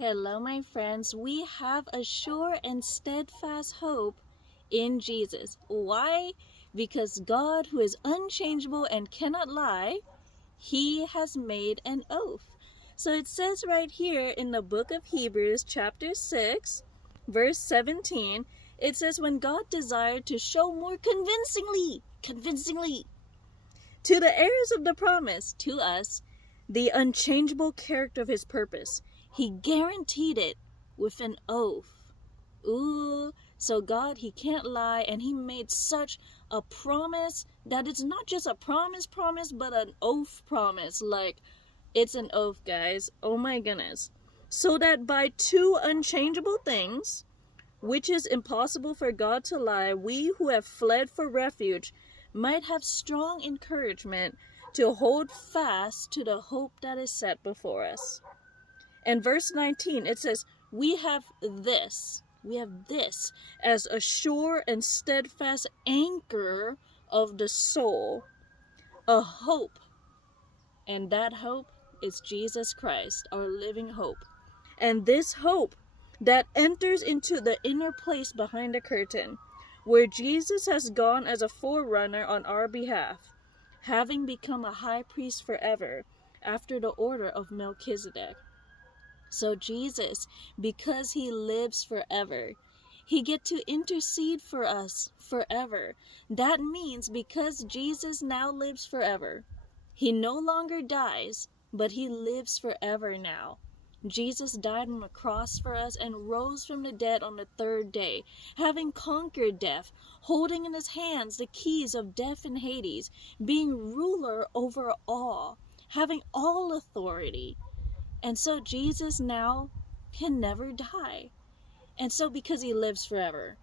Hello, my friends. We have a sure and steadfast hope in Jesus. Why? Because God, who is unchangeable and cannot lie, he has made an oath. So it says right here in the book of Hebrews, chapter 6, verse 17, it says, when God desired to show more convincingly, to the heirs of the promise, to us, the unchangeable character of his purpose, he guaranteed it with an oath. Ooh, so God, he can't lie, and he made such a promise that it's not just a promise, but an oath promise. Like, it's an oath, guys. Oh my goodness. So that by two unchangeable things, which is impossible for God to lie, we who have fled for refuge might have strong encouragement to hold fast to the hope that is set before us. And verse 19, it says, we have this as a sure and steadfast anchor of the soul, a hope. And that hope is Jesus Christ, our living hope. And this hope that enters into the inner place behind the curtain, where Jesus has gone as a forerunner on our behalf, having become a high priest forever, after the order of Melchizedek. So Jesus, because he lives forever, he get to intercede for us forever. That means because Jesus now lives forever, he no longer dies, but he lives forever now. Jesus died on the cross for us and rose from the dead on the third day, having conquered death, holding in his hands the keys of death and Hades, being ruler over all, having all authority. And so Jesus now can never die. And so because he lives forever,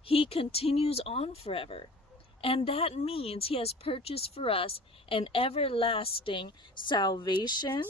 he continues on forever. And that means he has purchased for us an everlasting salvation.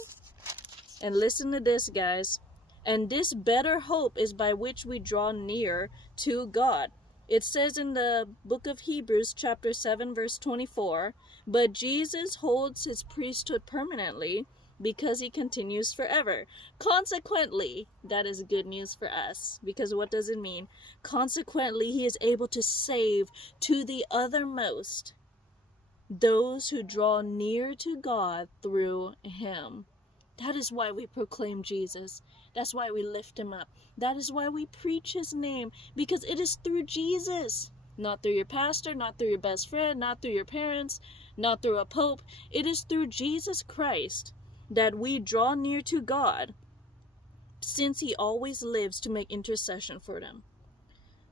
And listen to this, guys. And this better hope is by which we draw near to God. It says in the book of Hebrews, chapter 7, verse 24, but Jesus holds his priesthood permanently because he continues forever. Consequently, that is good news for us. Because what does it mean? Consequently, he is able to save to the uttermost those who draw near to God through him. That is why we proclaim Jesus. That's why we lift him up. That is why we preach his name. Because it is through Jesus. Not through your pastor, not through your best friend, not through your parents, not through a pope. It is through Jesus Christ that we draw near to God, since he always lives to make intercession for them.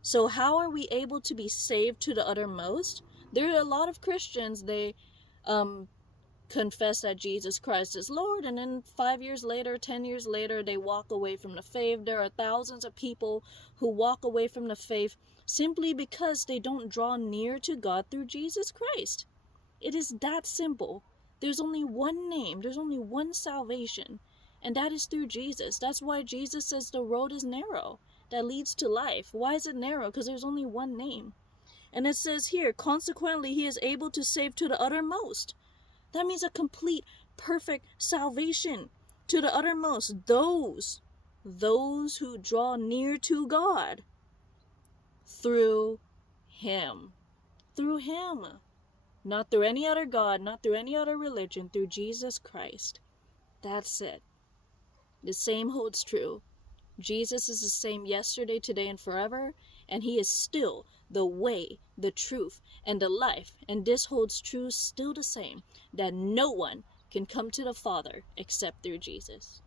So how are we able to be saved to the uttermost? There are a lot of Christians, they confess that Jesus Christ is Lord, and then 5 years later, 10 years later, they walk away from the faith. There are thousands of people who walk away from the faith simply because they don't draw near to God through Jesus Christ. It is that simple. There's only one name, there's only one salvation, and that is through Jesus. That's why Jesus says the road is narrow that leads to life. Why is it narrow? Because there's only one name. And it says here, consequently, he is able to save to the uttermost. That means a complete, perfect salvation to the uttermost. Those who draw near to God through him. Through him. Not through any other God, not through any other religion, through Jesus Christ. That's it. The same holds true. Jesus is the same yesterday, today, and forever, and he is still the way, the truth, and the life. And this holds true still the same, that no one can come to the Father except through Jesus.